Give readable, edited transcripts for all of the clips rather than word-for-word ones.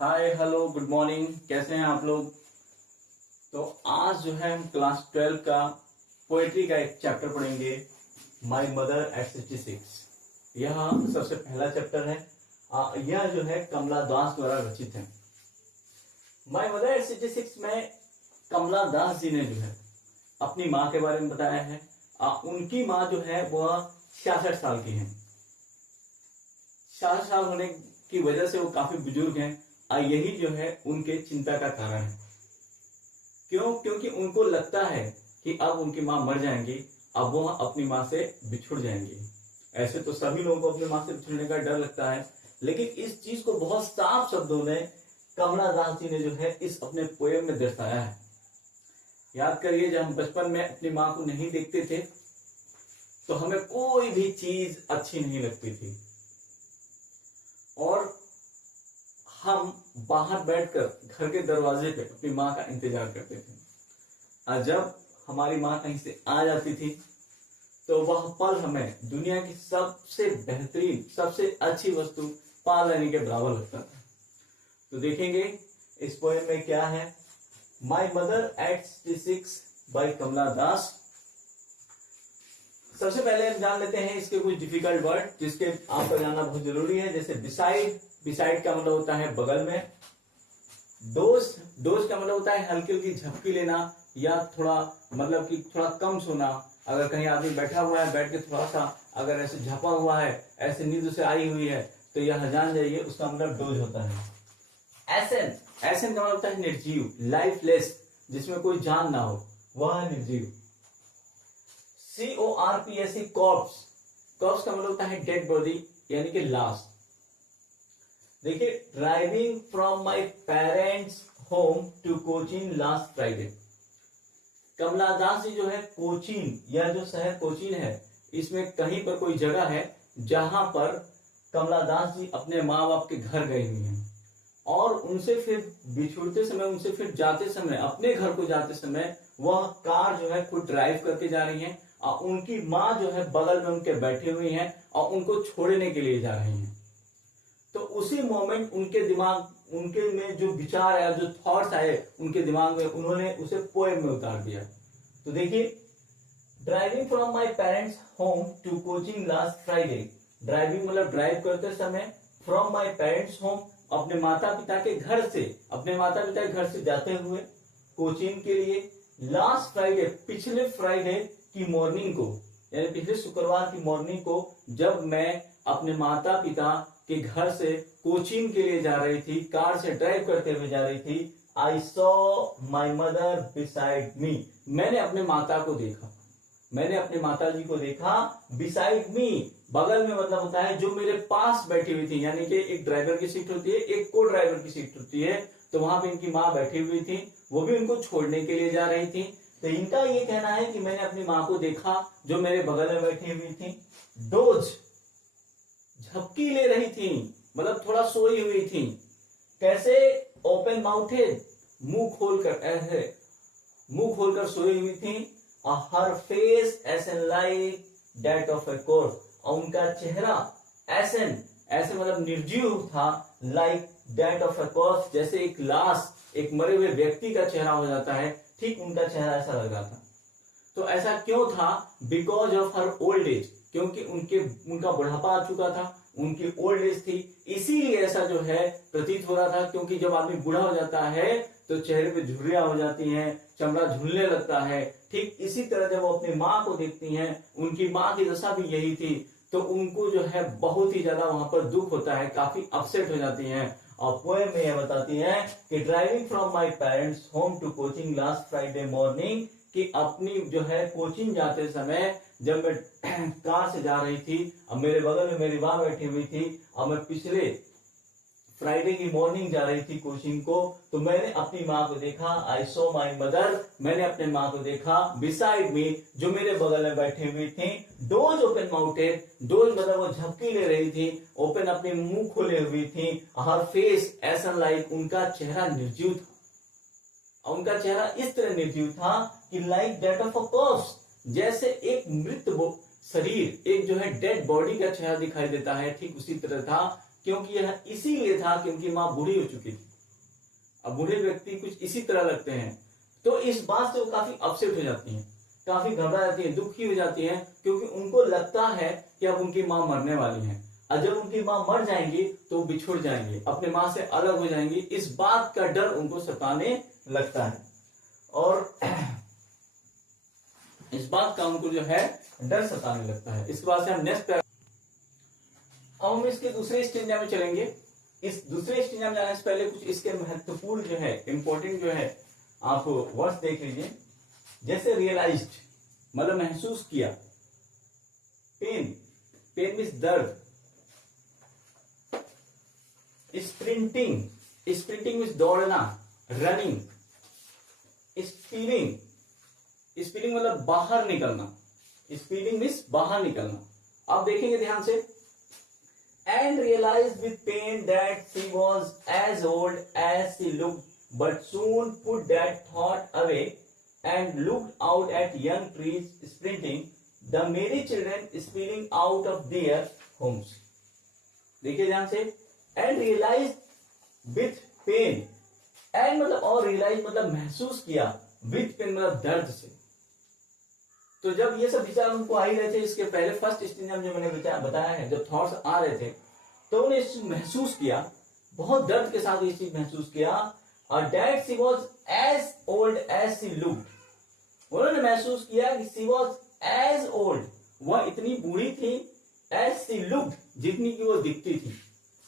Hi hello good morning, कैसे हैं आप लोग। तो आज जो है हम क्लास 12 का पोएट्री का एक चैप्टर पढ़ेंगे, माय मदर एट 66। यह सबसे पहला चैप्टर है। यह जो है कमला दास द्वारा रचित है। माय मदर एट 66 में कमला दास जी ने जो है अपनी माँ के बारे में बताया है। उनकी माँ जो है वह 66 साल की है। 66 साल होने की वजह से वो काफी बुजुर्ग हैं। यही जो है उनके चिंता का कारण है। क्यों? क्योंकि उनको लगता है कि अब उनकी माँ मर जाएंगी, अब वो अपनी माँ से बिछुड़ जाएंगी। ऐसे तो सभी लोगों को अपनी माँ से बिछुड़ने का डर लगता है, लेकिन इस चीज को बहुत साफ शब्दों में कमला दास जी ने जो है इस अपने पोएम में दर्शाया है। याद करिए, जब हम बचपन में अपनी माँ को नहीं देखते थे तो हमें कोई भी चीज अच्छी नहीं लगती थी और हम बाहर बैठकर घर के दरवाजे पे अपनी माँ का इंतजार करते थे। और जब हमारी माँ कहीं से आ जाती थी तो वह पल हमें दुनिया की सबसे बेहतरीन, सबसे अच्छी वस्तु पा लेने के बराबर लगता था। तो देखेंगे इस पोएम में क्या है। My mother at 66 bye Kamala दास। सबसे पहले हम जान लेते हैं इसके कुछ डिफिकल्ट वर्ड जिसके आपको जानना बहुत जरूरी है। जैसे डिसाइड, डिसाइड का मतलब होता है बगल में। डोज, डोज का मतलब होता है हल्की हल्की झपकी लेना या थोड़ा मतलब कि थोड़ा कम सोना। अगर कहीं आदमी बैठा हुआ है, बैठ के थोड़ा सा अगर ऐसे झपा हुआ है, ऐसे नींद से आई हुई है, तो यह जान जाइए उसका मतलब डोज होता है। एसेन, एसेन का मतलब होता है निर्जीव, लाइफलेस, जिसमें कोई जान ना हो, वह निर्जीव। CORPS, कॉर्प्स, कॉर्प्स का मतलब होता है डेड बॉडी यानी कि लाश। देखिए, driving from my parents home to Cochin last Friday. Kamala Das ji जो है कोचीन, यह जो शहर कोचीन है, इसमें कहीं पर कोई जगह है जहां पर कमला दास जी अपने माँ बाप के घर गई हुई हैं और उनसे फिर बिछुड़ते समय, उनसे फिर जाते समय, अपने घर को जाते समय वह कार जो है खुद ड्राइव करके जा रही है और उनकी माँ जो है बगल में उनके बैठी हुई है और उनको छोड़ने के लिए जा रही है। तो उसी मोमेंट उनके दिमाग, उनके में जो विचार आया, जो थॉट्स आए उनके दिमाग में, उन्होंने उसे पोएम में उतार दिया। तो देखिए, driving from my parents home to coaching last Friday. Driving मतलब ड्राइव करते समय, फ्रॉम माय पेरेंट्स होम अपने माता पिता के घर से, अपने माता पिता के घर से जाते हुए कोचिंग के लिए, लास्ट फ्राइडे, पिछले फ्राइडे की मॉर्निंग को, यानी पिछले शुक्रवार की मॉर्निंग को, जब मैं अपने माता पिता के घर से कोचिंग के लिए जा रही थी, कार से ड्राइव करते हुए जा रही थी, I saw my mother beside me. मैंने अपने माता को देखा, मैंने अपने माता जी को देखा। बिसाइड मी, बगल में मतलब होता है जो मेरे पास बैठी हुई थी, यानी कि एक ड्राइवर की सीट होती है, एक को ड्राइवर की सीट होती है, तो वहां पे इनकी माँ बैठी हुई थी, वो भी उनको छोड़ने के लिए जा रही थी। तो इनका ये कहना है कि मैंने अपनी माँ को देखा जो मेरे बगल में बैठी हुई थी। डोज, झपकी ले रही थी, मतलब थोड़ा सोई हुई थी। कैसे? ओपन माउथेड, मुंह खोलकर, ऐसे मुंह खोलकर सोई हुई थी। Her face ashen like that of a corpse, और उनका चेहरा एसन, ऐसे मतलब निर्जीव था, like that of a corpse, जैसे एक लाश, एक मरे हुए व्यक्ति का चेहरा हो जाता है, ठीक उनका चेहरा ऐसा लग रहा था। तो ऐसा क्यों था? Because of her old age, क्योंकि उनका बुढ़ापा आ चुका था, उनकी ओल्ड एज थी, इसीलिए ऐसा जो है प्रतीत हो रहा था। क्योंकि जब आदमी बूढ़ा हो जाता है तो चेहरे पे झुर्रियां हो जाती हैं, चमड़ा झुलने लगता है। ठीक इसी तरह जब वो अपनी माँ को देखती हैं, उनकी माँ की दशा भी यही थी, तो उनको जो है बहुत ही ज्यादा वहां पर दुख होता है, काफी अपसेट हो जाती हैं। और पोएम में यह बताती हैं कि driving from my parents home to coaching last Friday morning, कि अपनी जो है कोचिंग जाते समय जब मैं कार से जा रही थी, अब मेरे बगल में मेरी माँ बैठी हुई थी और मैं पिछले फ्राइडे की मॉर्निंग जा रही थी कोचिंग को, तो मैंने अपनी माँ को देखा। आई सो माई मदर, मैंने अपने माँ को देखा। बिसाइड मी, जो मेरे बगल में बैठी हुई थी। डोज ओपन माउथेड, डोज मतलब वो झपकी ले रही थी, ओपन अपने मुंह खोले हुई थी। हर फेस ऐसा लाइक, उनका चेहरा निर्जीव था, और उनका चेहरा इस तरह निर्जीव था कि like that of a corps, जैसे एक मृत शरीर, एक जो है डेड बॉडी का चेहरा दिखाई देता है, ठीक उसी तरह था। क्योंकि यह इसीलिए था कि उनकी माँ बूढ़ी हो चुकी थी। अब बूढ़े व्यक्ति कुछ इसी तरह लगते हैं, तो इस बात से वो काफी अपसेट हो जाती हैं, काफी घबरा जाती है, दुखी हो जाती है, क्योंकि उनको लगता है कि अब उनकी माँ मरने वाली है, और जब उनकी माँ मर जाएंगी तो बिछुड़ जाएंगे, अपने माँ से अलग हो जाएंगी। इस बात का डर उनको सताने लगता है, और इस बात का उनको जो है डर सताने लगता है। इसके बाद से हम नेक्स्ट, अब हम इसके दूसरे स्टेंजा में चलेंगे। इस दूसरे स्टेंजा में जाने से पहले कुछ इसके महत्वपूर्ण जो है, इंपॉर्टेंट जो है, आप वर्ड्स देख लीजिए। जैसे रियलाइज्ड मतलब महसूस किया, पेन, पेन मीन्स दर्द, स्प्रिंटिंग, स्प्रिंटिंग मीन्स दौड़ना, रनिंग, स्पीडिंग, स्पीडिंग मतलब बाहर निकलना, स्पीडिंग मीन्स बाहर निकलना। आप देखेंगे ध्यान से, and realized with pain that she was as old as she looked, but soon put that thought away and looked out at young trees sprinting, the merry children spilling out of their homes. देखिए ध्यान से, and realized with pain, and मतलब और realize मतलब महसूस किया, with pain मतलब दर्द से। तो जब ये सब विचार उनको आ ही रहे थे, इसके पहले फर्स्ट स्टेज में जो मैंने बताया है, जब थॉट्स आ रहे थे तो उन्हें इस चीज महसूस किया, बहुत दर्द के साथ ये चीज महसूस किया, और that she was as old as she looked, उन्होंने महसूस किया कि शी वाज एज ओल्ड, वह इतनी बूढ़ी थी, एज शी लुक्ड जितनी की वो दिखती थी,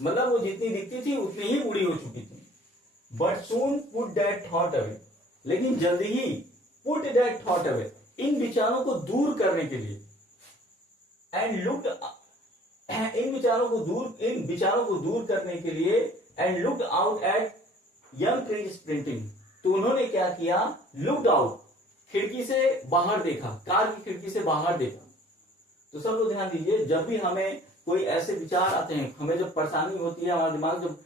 मतलब वो जितनी दिखती थी उतनी ही बूढ़ी हो चुकी थी। But soon put that thought away, लेकिन जल्दी ही पुट दैट थॉट अवे, इन विचारों को दूर करने के लिए, एंड लुक्ड, इन विचारों को दूर करने के लिए, and looked out at young trees sprinting, तो उन्होंने क्या किया, लुक्ड आउट, खिड़की से बाहर देखा, कार की खिड़की से बाहर देखा। तो सब लोग ध्यान दीजिए, जब भी हमें कोई ऐसे विचार आते हैं, हमें जब परेशानी होती है, हमारा दिमाग जब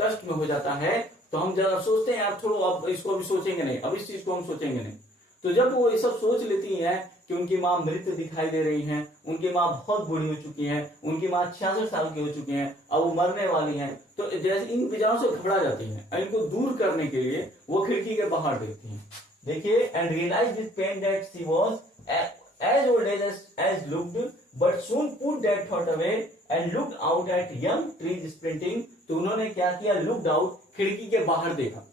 कष्ट में हो जाता है, तो हम जरा सोचते हैं यार छोड़ो, अब इसको अभी सोचेंगे नहीं, अब इस चीज को हम सोचेंगे नहीं। तो जब वो ये सब सोच लेती है कि उनकी माँ मृत दिखाई दे रही हैं, उनकी माँ बहुत बूढ़ी हो चुकी है, उनकी माँ 66 साल की हो चुकी हैं, अब वो मरने वाली हैं, तो जैसे इन विचारों से घबरा जाती हैं, इनको दूर करने के लिए वो खिड़की के बाहर देखती हैं। देखिए, and realise with pain that she was as old as looked, but soon put that thought away and looked out at young trees sprinting, तो उन्होंने क्या किया, लुक्ड आउट, खिड़की के बाहर देखा,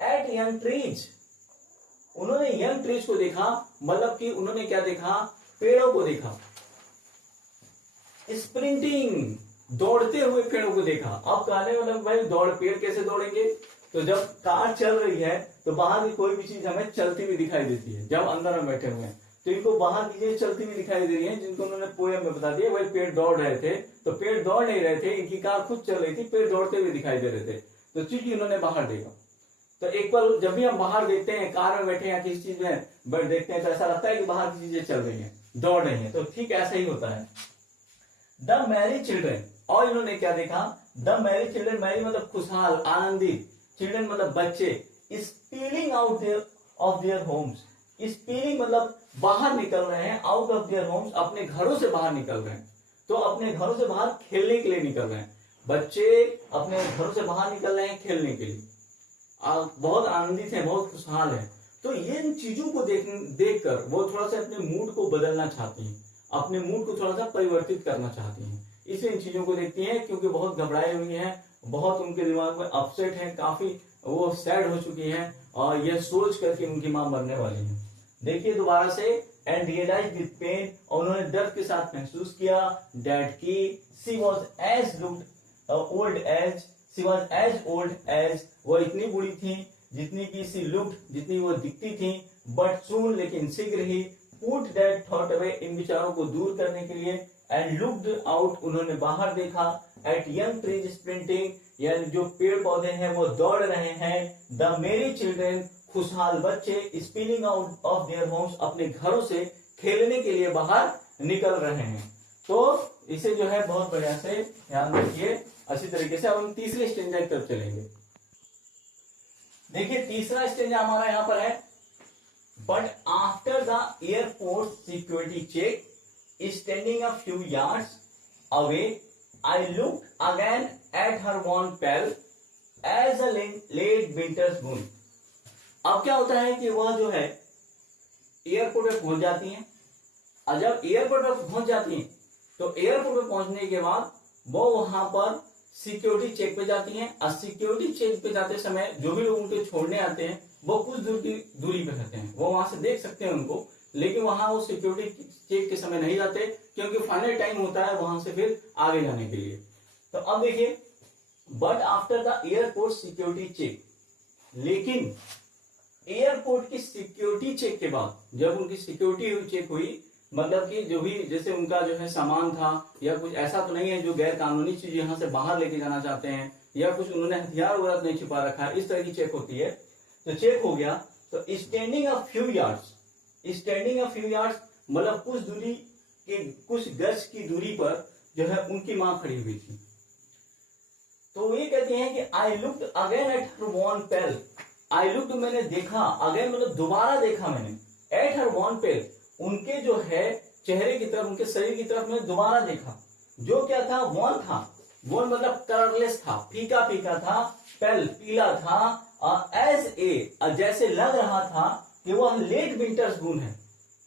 एट यंग ट्रीज, उन्होंने यंग ट्रीज को देखा, मतलब कि उन्होंने क्या देखा, पेड़ों को देखा, स्प्रिंटिंग, दौड़ते हुए पेड़ों को देखा। अब कहने मतलब भाई पेड़ कैसे दौड़ेंगे, तो जब कार चल रही है तो बाहर की कोई भी चीज हमें चलती हुई दिखाई देती है, जब अंदर हम बैठे हुए हैं तो इनको बाहर की चीजें चलती हुई दिखाई दे रही है, जिनको उन्होंने पोएम में बता दिया, भाई पेड़ दौड़ रहे थे, तो पेड़ दौड़ नहीं रहे थे, इनकी कार खुद चल रही थी, पेड़ दौड़ते हुए दिखाई दे रहे थे, तो चूंकि उन्होंने बाहर देखा। तो एक बार जब भी हम बाहर देखते हैं, कार में बैठे हैं, किसी चीज में बैठ देखते हैं, तो ऐसा लगता है कि बाहर की चीजें चल रही हैं, दौड़ रही हैं, तो ठीक ऐसा ही होता है। द मैरी चिल्ड्रन, और इन्होंने क्या देखा, द मैरी चिल्ड्रन, मैरी मतलब खुशहाल, आनंदित, चिल्ड्रन मतलब बच्चे, spilling out of their homes, spilling मतलब बाहर निकल रहे हैं, आउट ऑफ देयर होम्स, अपने घरों से बाहर निकल रहे हैं, तो अपने घरों से बाहर खेलने के लिए निकल रहे हैं, बच्चे अपने घरों से बाहर निकल रहे हैं खेलने के लिए, बहुत आनंदित हैं, बहुत खुशहाल हैं। तो ये इन चीजों को देखकर वो थोड़ा सा अपने मूड को बदलना चाहती हैं, अपने मूड को थोड़ा सा परिवर्तित करना चाहती हैं, इसलिए इन चीजों को देखती हैं, क्योंकि बहुत घबराई हुई हैं, बहुत उनके दिमाग में अपसेट हैं, काफी वो सैड हो चुकी हैं, और यह सोच करके उनकी माँ मरने वाली है। देखिए दोबारा से, एंड रियलाइज विद पेन, और उन्होंने दर्द के साथ महसूस किया, दैट की she was as looked old as, she was as old as, वो इतनी बुरी थी जितनी की सी लुक्ड, जितनी वो दिखती थी, बट सून, लेकिन शीघ्र ही, पुट दैट थॉट अवे, इन विचारों को दूर करने के लिए, एंड लुक्ड आउट, उन्होंने बाहर देखा, एट यंग ट्रीज स्प्रिंटिंग, यानी जो पेड़ पौधे हैं वो दौड़ रहे हैं, द मेरी चिल्ड्रन, खुशहाल बच्चे, spilling out of their homes, अपने घरों से खेलने के लिए बाहर निकल रहे हैं। तो इसे जो है बहुत बढ़िया से ध्यान रखिए। अच्छी तरीके से अब हम तीसरे स्टेंजा की तरफ चलेंगे। देखिए तीसरा स्टेंजा हमारा यहां पर है, but after the airport security check, standing a few yards away, I looked again at her worn pale, as a late winter's moon. अब क्या होता है कि वह जो है एयरपोर्ट पे पहुंच जाती हैं, और जब एयरपोर्ट पे पहुंच जाती हैं तो एयरपोर्ट पे पहुंचने के बाद वो वहां पर सिक्योरिटी चेक पे जाती हैं, और सिक्योरिटी चेक पे जाते समय जो भी लोग उनको छोड़ने आते हैं वो कुछ दूरी पे रहते हैं, वो वहां से देख सकते हैं उनको, लेकिन वहां वो सिक्योरिटी चेक के समय नहीं जाते, क्योंकि फाइनल टाइम होता है वहां से फिर आगे जाने के लिए। तो अब देखिए, but after the airport security check, लेकिन एयरपोर्ट की सिक्योरिटी चेक के बाद जब उनकी सिक्योरिटी चेक हुई, मतलब कि जो भी जैसे उनका जो है सामान था, या कुछ ऐसा तो नहीं है जो गैर कानूनी चीज यहाँ से बाहर लेके जाना चाहते हैं, या कुछ उन्होंने हथियार वगैरह नहीं छिपा रखा है, इस तरह की चेक होती है। तो चेक हो गया, तो standing a few yards, standing a few yards मतलब कुछ दूरी के, कुछ गज की दूरी पर जो है उनकी मां खड़ी हुई थी। तो ये कहते हैं कि I looked again at her worn pale, I looked मैंने देखा, अगेन मतलब दोबारा देखा मैंने, एट हर वॉर्न पेल उनके जो है चेहरे की तरफ, उनके शरीर की तरफ मैंने दोबारा देखा, जो क्या था, वॉर्न था, वॉर्न मतलब कलरलेस था, फीका फीका था, पेल पीला था, एज ए जैसे लग रहा था कि वह लेट विंटर्स मून है।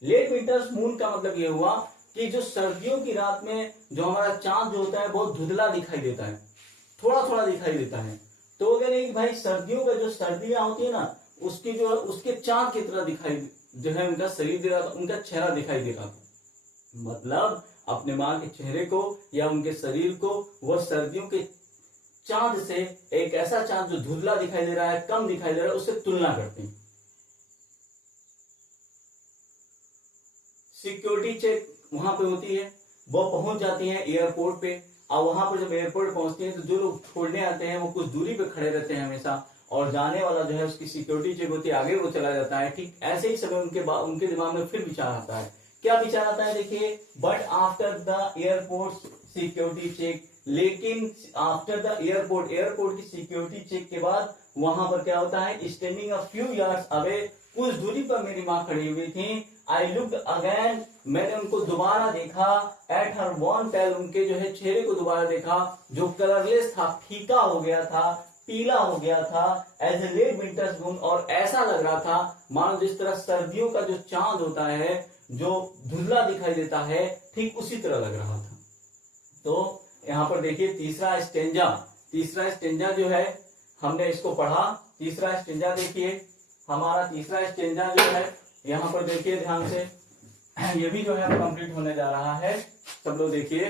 लेट विंटर्स मून का मतलब ये हुआ कि जो सर्दियों की रात में जो हमारा चांद जो होता है बहुत धुंधला दिखाई देता है, थोड़ा थोड़ा दिखाई देता है। तो अगर एक भाई सर्दियों का जो सर्दियां होती है ना, उसकी जो उसके चांद की तरह दिखाई जो है उनका शरीर दे रहा था, उनका चेहरा दिखाई दे रहा था, मतलब अपने मां के चेहरे को या उनके शरीर को वह सर्दियों के चांद से, एक ऐसा चांद जो धुंधला दिखाई दे रहा है, कम दिखाई दे रहा है, उससे तुलना करते हैं। सिक्योरिटी चेक वहां पे होती है, वो पहुंच जाती है एयरपोर्ट पे, और वहां पर जब एयरपोर्ट पहुंचती है तो जो लोग छोड़ने आते हैं वो कुछ दूरी पे खड़े रहते हैं हमेशा, और जाने वाला जो है उसकी सिक्योरिटी चेक होती है, आगे वो चला जाता है। ठीक ऐसे ही समय उनके दिमाग में फिर विचार आता है, क्या विचार आता है, देखिए, but after the airport security check, लेकिन आफ्टर द एयरपोर्ट, एयरपोर्ट की सिक्योरिटी चेक के बाद वहां पर क्या होता है, standing a few yards away, कुछ दूरी पर मेरी मां खड़ी हुई थी, आई लुक्ड अगेन मैंने उनको दोबारा देखा, एट हर वॉर्न पेल उनके जो है चेहरे को दोबारा देखा, जो कलरलेस था, फीका हो गया था, पीला हो गया था, as a late winter's moon, और ऐसा लग रहा था मानो जिस तरह सर्दियों का जो चांद होता है जो धुंधला दिखाई देता है, ठीक उसी तरह लग रहा था। तो यहाँ पर देखिए तीसरा स्टेंजा जो है हमने इसको पढ़ा, तीसरा स्टेंजा देखिए, हमारा तीसरा स्टेंजा जो है यहाँ पर देखिए ध्यान से, ये भी जो है कंप्लीट होने जा रहा है, सब लोग देखिए,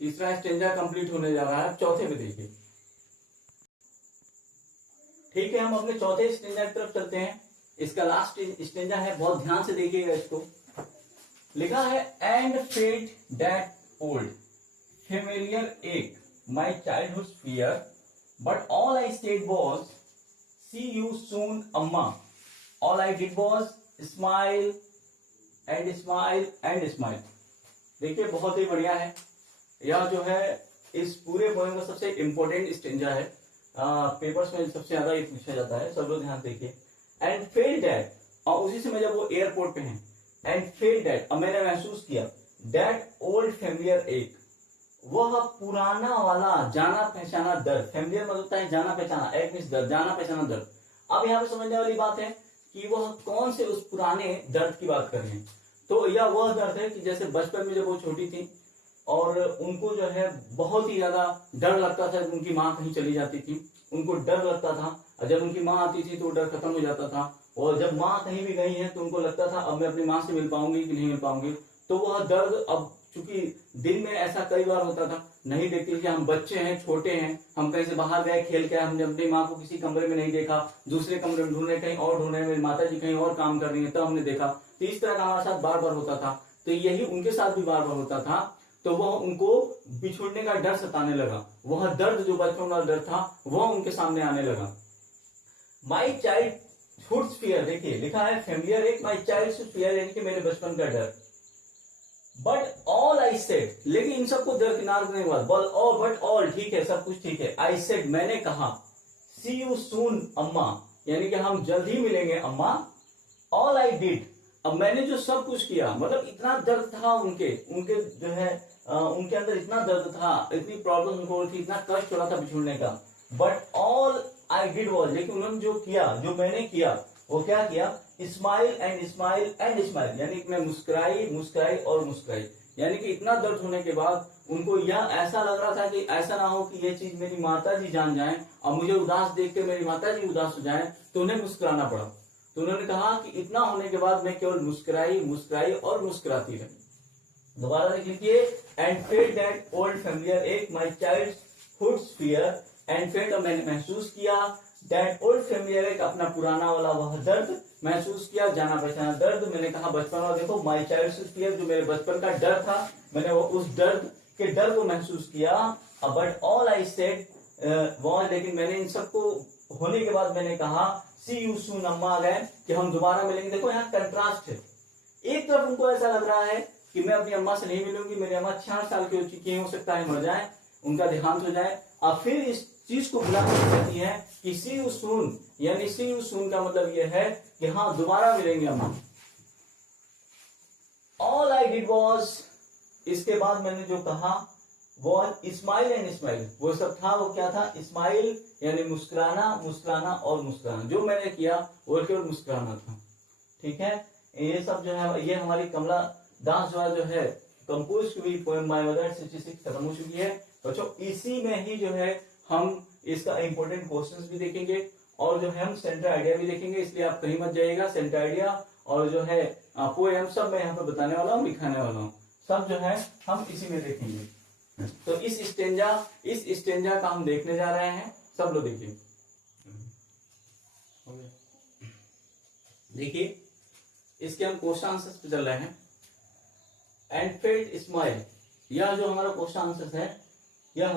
तीसरा स्टेंजा कंप्लीट होने जा रहा है, चौथे पे देखिए। ठीक है, हम अपने चौथे स्टेंजा की तरफ चलते हैं। इसका लास्ट स्टेंजा है, बहुत ध्यान से देखिएगा इसको। लिखा है, and felt that old familiar ache my childhood fear, but all I said was see you soon Amma, all I did was smile and smile and smile. देखिए बहुत ही बढ़िया है, यह जो है इस पूरे पोएम का सबसे इंपॉर्टेंट स्टेंजा है, पेपर्स में सबसे ज्यादा ये पूछा जाता है, सब लोग ध्यान देखिए। एंड फेल डैट, और उसी समय जब वो एयरपोर्ट पे हैं, एंड फेल डैट, अब मैंने महसूस किया, दैट ओल्ड फेमिलियर एक, वह पुराना वाला जाना पहचाना दर्द, फेमिलियर मतलब होता है जाना पहचाना, एक मींस दर्द, जाना पहचाना दर्द। अब यहाँ पे समझने वाली बात है कि वह कौन से उस पुराने दर्द की बात कर रहे हैं। तो यह वह दर्द है कि जैसे बचपन में जब वो छोटी थी और उनको जो है बहुत ही ज्यादा डर लगता था, उनकी माँ कहीं चली जाती थी, उनको डर लगता था, और जब उनकी माँ आती थी तो डर खत्म हो जाता था, और जब माँ कहीं भी गई है तो उनको लगता था अब मैं अपनी माँ से मिल पाऊंगी कि नहीं मिल पाऊंगी। तो वह दर्द, अब चूंकि दिन में ऐसा कई बार होता था, नहीं देखती थी, हम बच्चे हैं, छोटे हैं, हम कहीं से बाहर गए खेल के, हमने अपनी माँ को किसी कमरे में नहीं देखा, दूसरे कमरे में ढूंढ रहे, कहीं और ढूंढ रहे, मेरी माता जी कहीं और काम कर रही है, तब हमने देखा। तो इस तरह का हमारे साथ बार बार होता था, तो यही उनके साथ भी बार बार होता था। तो वह उनको बिछुड़ने का डर सताने लगा, वह दर्द जो बचपन वाला डर था वह उनके सामने आने लगा। माई चाइल्डहुड फियर, देखिए लिखा है familiar ache, my childhood fear यानी कि मेरे बचपन का डर, बट ऑल आई सेड, लेकिन इन सबको दरकिनार करने के बाद, बट ऑल ठीक है, सब कुछ ठीक है, आई सेड मैंने कहा, सी यू सून अम्मा, यानी कि हम जल्द ही मिलेंगे अम्मा, ऑल आई डिड, अब मैंने जो सब कुछ किया, मतलब इतना दर्द था उनके जो है उनके अंदर इतना दर्द था, इतनी प्रॉब्लम उनको हो रही थी, इतना कष्ट हो रहा था बिछुड़ने का, but all I did was, लेकिन उन्होंने जो किया, जो मैंने किया, वो क्या किया, smile and smile and smile, यानी कि मैं मुस्कुराई मुस्कुराई और मुस्कुराई। यानी कि इतना दर्द होने के बाद उनको यह ऐसा लग रहा था कि ऐसा ना हो कि ये चीज मेरी माता जी जान जाए और मुझे उदास देख के मेरी माता जी उदास हो जाए, तो उन्हें मुस्कुराना पड़ा। तो उन्होंने कहा कि इतना होने के बाद मैं केवल मुस्कुराई मुस्कुराई और मुस्कुराती रही। दोबारा देख लीजिए, and felt that old familiar ache my childhood fear, and felt, और मैंने महसूस किया, दैट ओल्ड फैमिलियर एक अपना पुराना वाला वह दर्द महसूस किया, जाना पहचाना दर्द। मैंने कहा बचपन वाला, देखो माई चाइल्डहुड फियर, जो मेरे बचपन का डर था, मैंने वो उस दर्द के डर को महसूस किया। But all I said was, लेकिन मैंने इन सबको होने के बाद मैंने कहा सी यू सून अम्मा अगेन, कि हम दोबारा मिलेंगे। देखो यहाँ कंट्रास्ट है, एक तरफ उनको ऐसा लग रहा है कि मैं अपनी अम्मा से नहीं मिलूंगी, मेरी अम्मा 66 साल की हो चुकी है, हो सकता है मर जाए, उनका देहांत हो जाए। अब फिर इस चीज को बुला कहती है कि सी यू सून, यानी सी यू सून का मतलब यह है कि हाँ दोबारा मिलेंगे अम्मा। ऑल आई डिड वॉज, इसके बाद मैंने जो कहा वो स्माइल एंड स्माइल, वो सब था, वो क्या था, स्माइल यानी मुस्कुराना, मुस्कुराना और मुस्कुराना। जो मैंने किया वो केवल मुस्कुराना था। ठीक है, ये सब जो है, ये हमारी कमला दास द्वारा जो है कंपोज हुई पोएम माय मदर 66 खत्म हो चुकी है बच्चों। इसी में ही जो है हम इसका इंपॉर्टेंट क्वेश्चंस भी देखेंगे और जो है हम सेंटर आइडिया भी देखेंगे, इसलिए आप कहीं मत जाइएगा। सेंटर आइडिया और जो है पोएम सब मैं यहाँ पे बताने वाला हूँ, दिखाने वाला हूँ, सब जो है हम इसी में देखेंगे। तो इस स्टेंजा का हम देखने जा रहे हैं, सब लोग देखिए। देखिए इसके हम क्वेश्चन आंसर्स पे चल रहे हैं। एंड फेल्ट स्माइल, यह जो हमारा क्वेश्चन आंसर है, यह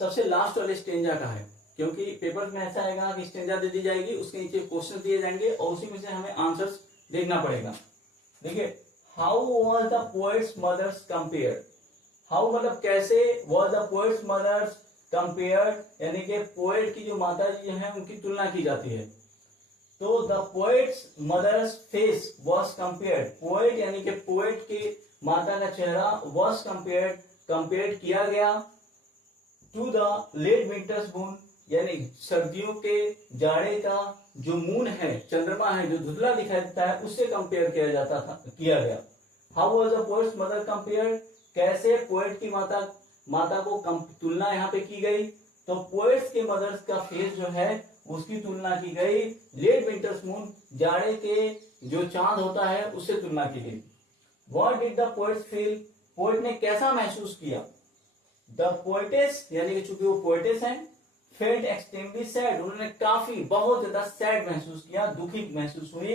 सबसे लास्ट वाले स्टेंजा का है, क्योंकि पेपर में ऐसा आएगा कि स्टेंजा दे दी जाएगी, उसके नीचे क्वेश्चन दिए जाएंगे और उसी में से हमें आंसर्स देखना पड़ेगा। देखिए, how was the poet's mother's compare, how मतलब कैसे, was the poet's mother's compare, यानी कि पोएट की जो माता जी है उनकी तुलना की जाती है। तो the poet's mother's face was compared, poet यानी कि पोएट के माता का चेहरा वॉज कंपेयर्ड किया गया to the late winter's moon, यानी सर्दियों के जाड़े का जो मून है, चंद्रमा है, जो धुंधला दिखाई देता है, उससे कंपेयर किया जाता था, किया गया। How was the poets mother compare, कैसे पोएट की माता को तुलना यहाँ पे की गई। तो पोएट्स के मदर्स का फेस जो है उसकी तुलना की गई लेट विंटर्स मून, जाड़े के जो चांद होता है उससे तुलना की गई। What did the poets feel, poet ने कैसा महसूस किया। द पोएटेस, यानी कि चूंकि वो पोएटेस हैं, फेल्ट एक्सट्रीमली सैड, उन्होंने काफी बहुत ज्यादा सैड महसूस किया, दुखी महसूस हुई।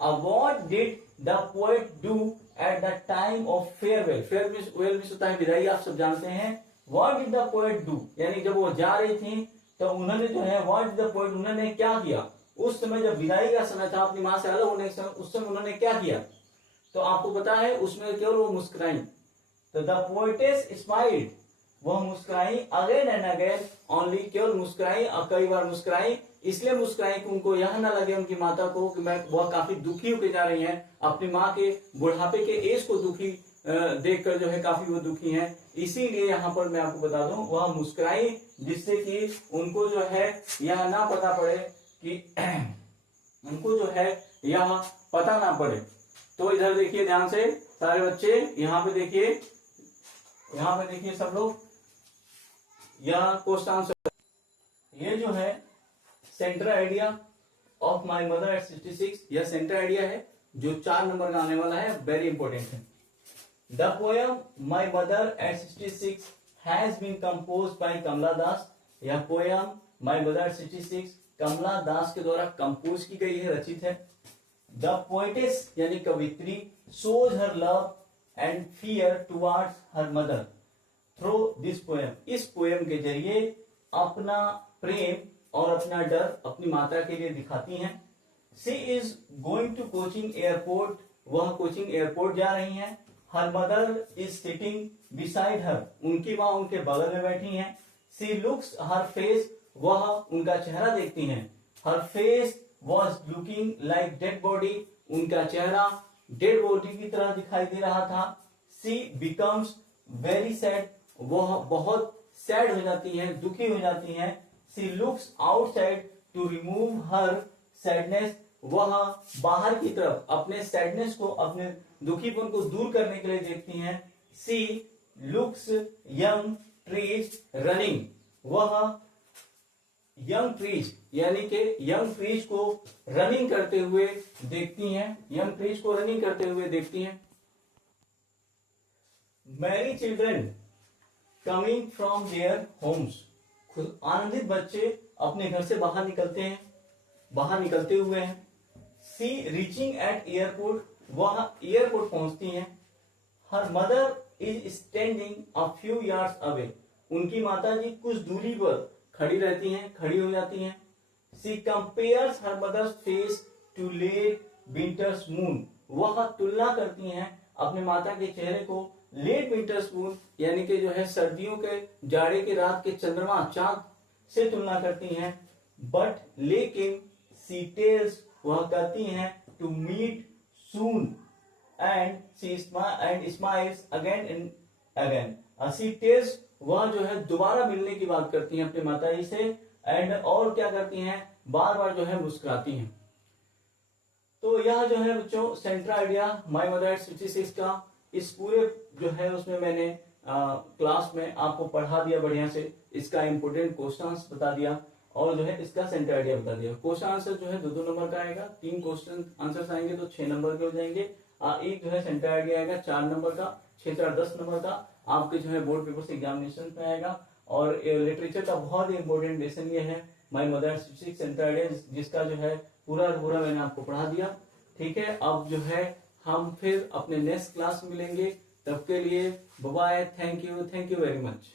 What did the poet do at the time of farewell, farewell में होता है विदाई, आप सब जानते हैं। What did the poet do, यानी जब वो जा रही थी तो उन्होंने जो है व्हाट डिड द पोएट, उन्होंने क्या किया उस समय, जब विदाई का समय था, अपनी मां से अलग होने के समय, उस समय उन्होंने क्या किया। तो आपको पता है उसमें केवल वो मुस्कुराई। तो द पोएटेस स्माइल्ड, वह मुस्कुराई, अगेन एंड अगेन ओनली, केवल मुस्कुराई और कई बार मुस्कुराई। इसलिए मुस्कुराई कि उनको यह ना लगे उनकी माता को कि वह काफी दुखी होकर जा रही हैं, अपनी माँ के बुढ़ापे के एज को दुखी देखकर जो है काफी वो दुखी हैं। इसीलिए यहाँ पर मैं आपको बता दूं, वह मुस्कुराई जिससे कि उनको जो है यह ना पता पड़े कि उनको जो है यह पता ना पड़े। तो इधर देखिए ध्यान से सारे बच्चे, यहाँ पे देखिए सब लोग, यह क्वेश्चन आंसर, ये जो है centre idea of my mother at 66, यह सेंटर आइडिया है जो 4 नंबर का आने वाला है, वेरी इंपॉर्टेंट है। The poem my mother at 66 has been compose by Kamala Das, यह poem my mother at 66 Kamala Das के द्वारा कंपोज की गई है, रचित है। द पोएटेस यानी कवित्री shows her love and fear towards her mother through this poem, इस पोएम के जरिए अपना प्रेम और अपना डर अपनी माता के लिए दिखाती हैं। She is going to coaching airport, वह कोचिंग एयरपोर्ट जा रही हैं। Her mother is sitting beside her, उनकी माँ उनके बगल में बैठी हैं। शी लुक्स हर फेस, वह उनका चेहरा देखती हैं। Her face was looking like dead body, उनका चेहरा डेड बॉडी की तरह दिखाई दे रहा था। शी बिकम्स, वेरी सैड, वह बहुत सैड हो जाती है, दुखी हो जाती है। She looks outside to remove her sadness, वह बाहर की तरफ अपने सैडनेस को, अपने दुखीपन को दूर करने के लिए देखती हैं। She looks young trees running, वह यंग ट्रीज यानी कि यंग ट्रीज को रनिंग करते हुए देखती हैं, यंग ट्रीज को रनिंग करते हुए देखती हैं। Many children coming from their homes, खुद आनंदित बच्चे अपने घर से बाहर निकलते हैं, बाहर निकलते हुए हैं। सी रीचिंग एट एयरपोर्ट, वह एयरपोर्ट पहुंचती हैं। Her mother is standing a few yards away, उनकी माता जी कुछ दूरी पर खड़ी रहती हैं, खड़ी हो जाती हैं। She compares her mother's face to late winter's moon, वह तुलना करती हैं अपने माता के चेहरे को लेट विंटर्स मून यानी कि जो है सर्दियों के जाड़े की रात के चंद्रमा चांद से तुलना करती हैं। बट लेकिन सी टेल्स, वह कहती हैं to meet soon and she smiles again and again. She tells, वह जो है दोबारा मिलने की बात करती हैं अपने माता जी से, एंड और क्या करती हैं, बार बार जो है मुस्कुराती हैं। तो यह जो है बच्चों central idea my mother at 66 का इस पूरे जो है उसमें मैंने क्लास में आपको पढ़ा दिया बढ़िया से, इसका इंपोर्टेंट क्वेश्चंस बता दिया और जो है इसका सेंटर आइडिया बता दिया। क्वेश्चन आंसर जो है 2-2 नंबर का आएगा, 3 क्वेश्चन आंसर आएंगे तो 6 नंबर के हो जाएंगे। एक जो है सेंटर आइडिया आएगा 4 नंबर का, 6-4-10 नंबर का आपके जो है बोर्ड पेपर से एग्जामिनेशन में आएगा। और लिटरेचर का बहुत ही इंपॉर्टेंट लेसन ये है माय मदर सेंटर आइडिया, जिसका जो है पूरा मैंने आपको पढ़ा दिया। ठीक है, अब जो है हम फिर अपने नेक्स्ट क्लास में मिलेंगे, तब के लिए bye bye, thank you very much.